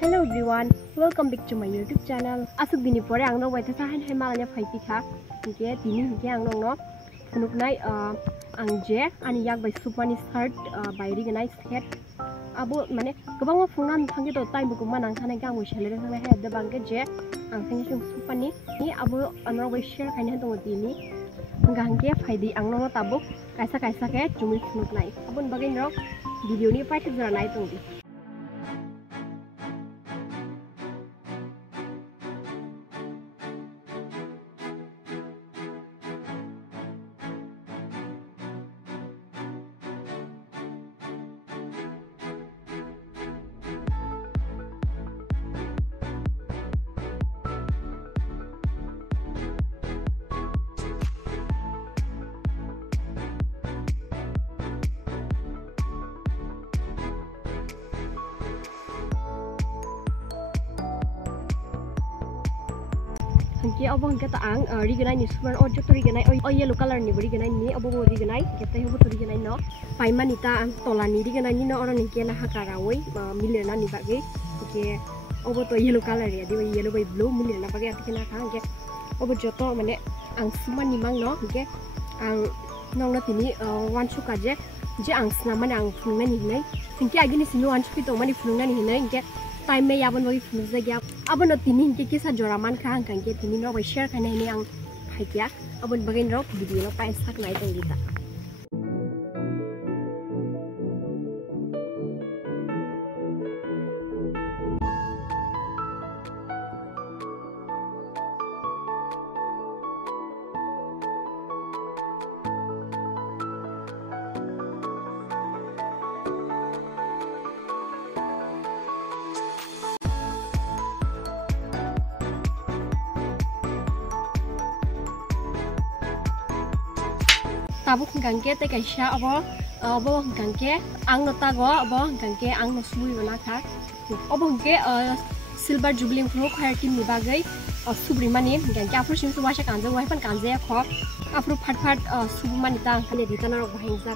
Hello everyone, welcome back to my YouTube channel. Asuk dini pore ang no waita sahan hai malanya phai pitha. Ke dini ke ang no funuk nai ang je ani yak bai supani shirt bai ri nai set. Abo mane gobang phungnan thangi to time buku manang thane gang mo shele thane hai da bangke je ang thangi chung supani ni abo anor bai share kaina to dini. Gangke phai di ang no tabuk kaisa ke chumi funuk nai. Abun bagain ro video ni pai thjara nai tongdi. Hangke abang kata ang riganai ni super or joto riganai o yellow color ni riganai ni abo riganai kita hobo to riganai no paimanita ang tolani riganai ni no orang ni kena hakarawoi milena ni bagi ke obo to yellow color ya di yellow by blue milena bagi ati kena khang ke obo joto mane ang suman ni mang no ke ang nong na tini wan chuka je ang sna mane ang phungna ni nei hingke agini sinu wan chuki to mane phungna ni nei ke time me yabon bagi phungza gya abon tini hingke kisa joraman khang kan ke tini no share kana ni ang phaikia abon bagain ro video no pa sak nai tong dita. Tabuk hangke te kaisa abo hangke ang nota go abo hangke ang no sui bana kha abo hangke silver jubilee pro khair kim ni bagai subri mani hangke afro sim su washa kanje wai pan kanje kho afro phat submani ta khale ditana ro bahingja.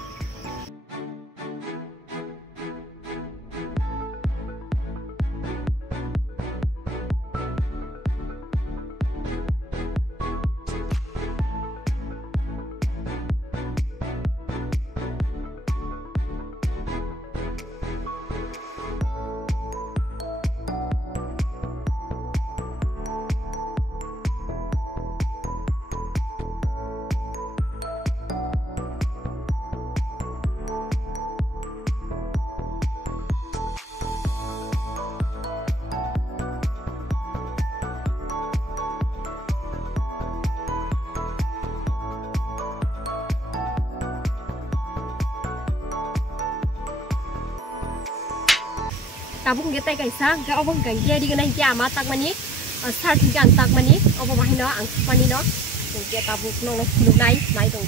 Tabuk ngetai kaisa ga obong gangge di ganai kya ama tak mani start kan tak mani obo mahino ang pani no nge tabuk no nai tong